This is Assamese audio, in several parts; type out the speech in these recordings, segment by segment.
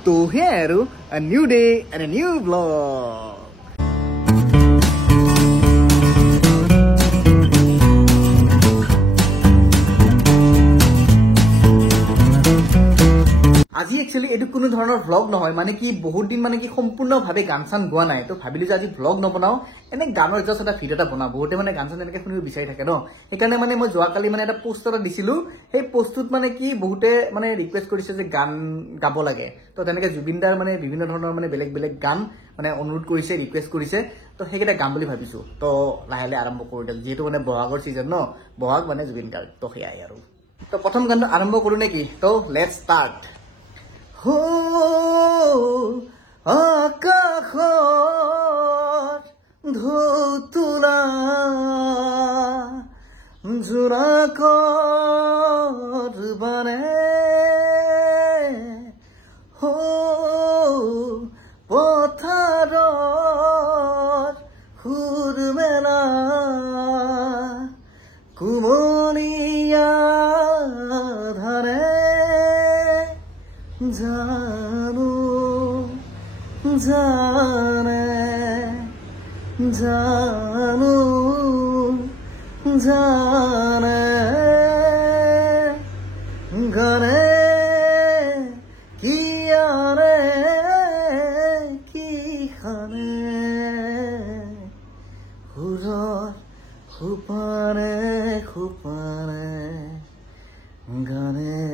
তো সেয়াই আৰু a new day and a new vlog. আজি একচুয়ালি এটু কোনো ধৰণৰ ভ্লগ নহয় মানে কি বহুত দিন মানে কি সম্পূৰ্ণভাৱে গান চান গোৱা নাই তো ভাবিলো যে আজি ভ্লগ নবনাও এনে গানৰ জাস্ট এটা ভিডিও এটা বনাও বহুতে মানে গান চান এনেকৈ শুনিব বিচাৰি থাকে ন সেইকাৰণে মানে মই যোৱাকালি মানে এটা পোষ্ট এটা দিছিলো সেই পোষ্টটোত মানে কি বহুতে মানে ৰিকুৱেষ্ট কৰিছে যে গান গাব লাগে তো তেনেকৈ জুবিনদাৰ মানে বিভিন্ন ধৰণৰ মানে বেলেগ বেলেগ গান মানে অনুৰোধ কৰিছে ৰিকুৱেষ্ট কৰিছে তো সেইকেইটা গাম বুলি ভাবিছো তো লাহে লাহে আৰম্ভ কৰি দিম যিহেতু মানে বহাগৰ সিজন ন বহাগ মানে জুবিন গাৰ্গ তো সেয়াই আৰু তো প্ৰথম গানটো আৰম্ভ কৰো নেকি তো লেটস ষ্টাৰ্ট আকাশত ঢৌ তোলা জোনাকৰ বানে পথাৰত সুৰ মেলা কুমলীয়া ধাৰে জানো জানে জানো জানে গানে কি আনে কি খানে সুৰৰ খুপানে খুপানে গানে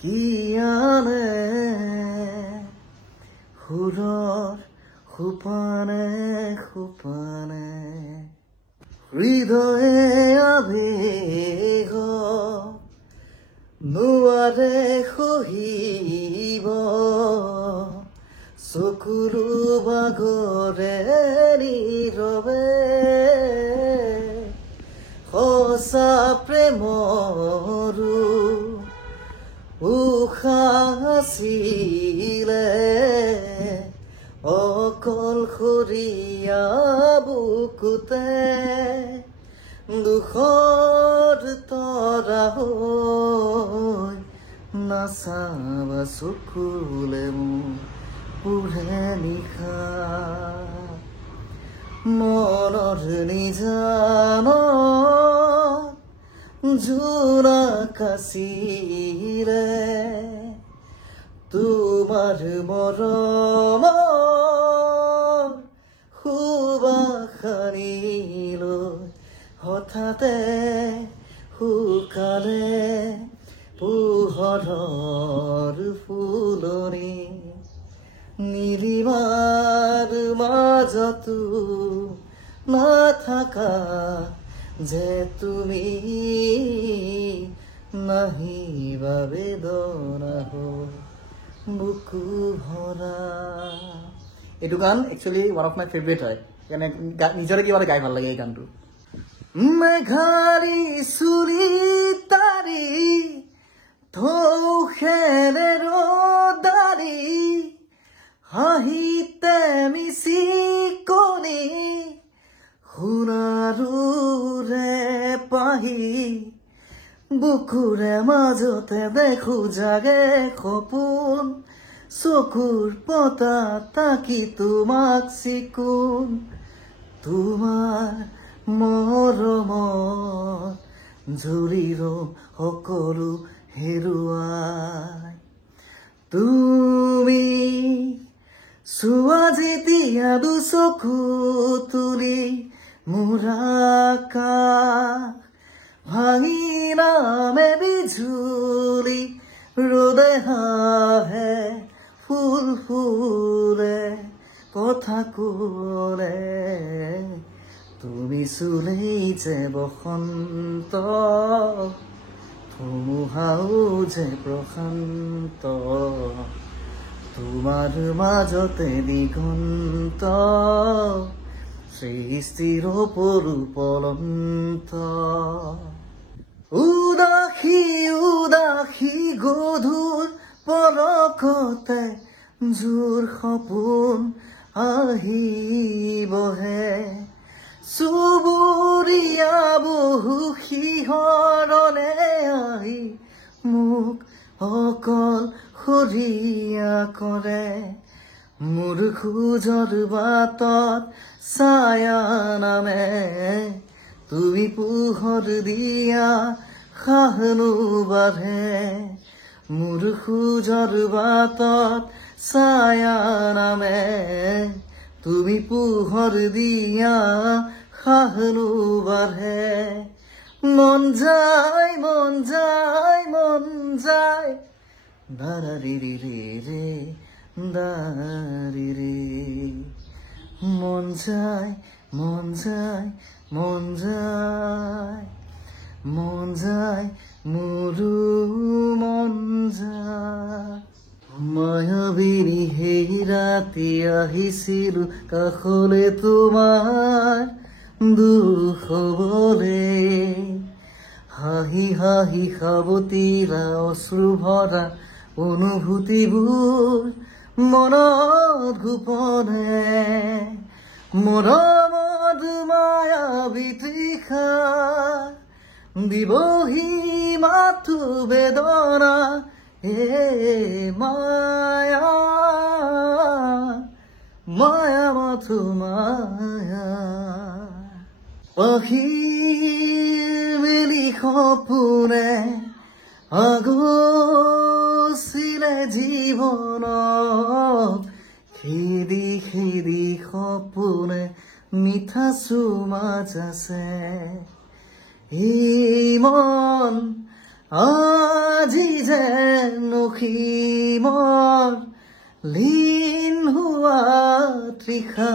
কি আনে সুৰৰ খুপানে খুপানে হৃদয়ে আবেগ নোৱাৰে সহিব চকুৰো বাগৰে নীৰৱে সঁচা প্ৰেমৰো উশাহ আছিলে অকলশৰীয়া বুকুতে দুখৰ তৰা হৈ নাচাবা চকুলে মোৰ পুৰে নিশা মনৰ নিজান জোনাক আছিলে তোমাৰ মৰমৰ সুবাসনিলৈ হঠাতে শুকালে পোহৰৰ ফুলনি নীলিমাৰ মাজতো নাথাকা যে তুমি নাহিবা বেদনা হৈ বুকু ভৰা এইটো গান actually one of my favourite হয় মানে নিজৰে কিবা গাই ভাল লাগে এই গানটো মেঘাৰী চুৰি তাৰি থৌখেৰে ৰদাৰি হাঁহিতে মিচিকনি সোণাৰুৰে পাহি বুকুৰে মাজতে দেখো জাগে সপোন চকুৰ পতা তাকি তোমাক চিকুণ তোমাৰ মৰমত ঝুৰি ৰম সকলো হেৰুৱাই তুমি চোৱা যেতিয়া দুচকু তুলি মোৰ আকাশ ভাঙি নামে বিজুলি ৰ'দে হাঁহে ফুল ফুলে কথা ক'লে তুমি চুলেই যে বসন্ত ধুমুহাও যে প্ৰশান্ত তোমাৰ মাজতে দিগন্ত সৃষ্টিৰ পৰুপলন্ত উদাসী উদাসী গধুৰ পলকতে জোৰ সপোন আহিবহে চুবুৰীয়া বহু শিহৰণে আহি মোক অকল সৰিয়া কৰে মোৰ খোজৰ বাটত ছায়া নামে তুমি পোহৰ দিয়া খাহনো বাঢ়ে মোৰ খোজৰ বাটত ছায়া নামে তুমি পোহৰ দিয়া খাহনো বাঢ়ে মন যায় মন যায় মন যায় দাৰি ৰে ৰে দাৰি ৰে মন যায় মন যায় মন যায় মন যায় মোৰো মন যায় মায়াবিনী সেই ৰাতি আহিছিলো কাষলে তোমাৰ দুখবৰে হাঁহি হাঁহি সাৱতীৰা অশ্ৰু ভৰা অনুভূতিবোৰ মনত গোপনে মৰমত মায়াবী তৃষা দিবহি মাথো বেদনা এ মায়া মায়া মাথো মায়া পাখি মেলি সপোনে আগছিলে জীৱনত খেদি খেদি সপোনে মিঠা চুমাজ আছে এই মন আজি যেন সীমৰ লীন হোৱা তৃষা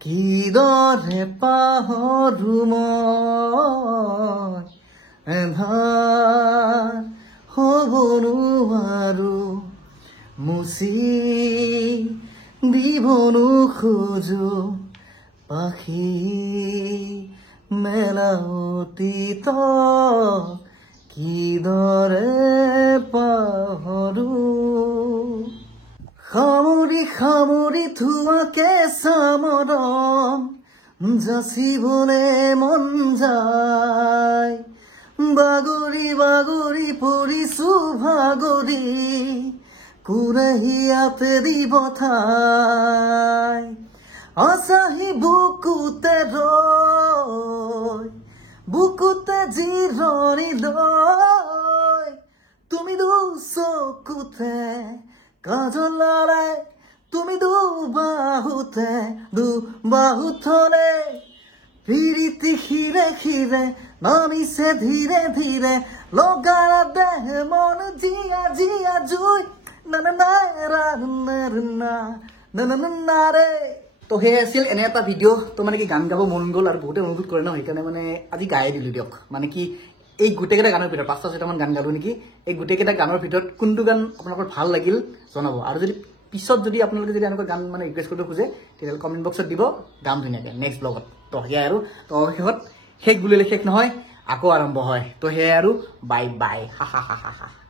কিদৰে পাহৰো মই এন্ধাৰ হ'ব নোৱাৰো মুচি দিব নোখোজো পাখি মেলা অতীত কিদৰে পাহৰো সামৰি সামৰি থোৱা কেঁচা মৰম যাচিবলে মন যায় বাগৰি বাগৰি পৰিছো ভাগৰি কোনে হিয়াতে দিব ঠাই আছাহি বুকুতে ৰয় বুকুতে জিৰণি লয় তুমি দুচকুতে কাজল লৰাই তুমি দুবাহুতে দুবাহুথলে পিৰিতি খিৰে খিৰে নামিছে ধীৰে ধীৰে লগাৰ দেহ মন জিয়া জিয়া জুই না না না ৰা না না না না ৰে তো সেই আছিল এনে এটা ভিডিঅ' তো মানে কি গান গাব মন গ'ল আৰু বহুতে অনুৰোধ কৰে ন সেইকাৰণে মানে আজি গায়ে দিলোঁ দিয়ক মানে কি এই গোটেইকেইটা গানৰ ভিতৰত 5-6টামান গান গালোঁ নেকি এই গোটেইকেইটা গানৰ ভিতৰত কোনটো গান আপোনালোকৰ ভাল লাগিল জনাব আৰু যদি পিছত যদি আপোনালোকে যদি এনেকুৱা গান মানে ৰিকুৱেষ্ট কৰিব খোজে তেতিয়াহ'লে কমেণ্ট বক্সত দিব গাম ধুনীয়াকৈ নেক্সট ব্লগত তো সেয়াই আৰু তো শেষত শেষ বুলিলে শেষ নহয় আকৌ আৰম্ভ হয় তো সেয়াই আৰু বাই বাই হা হা হা হা হা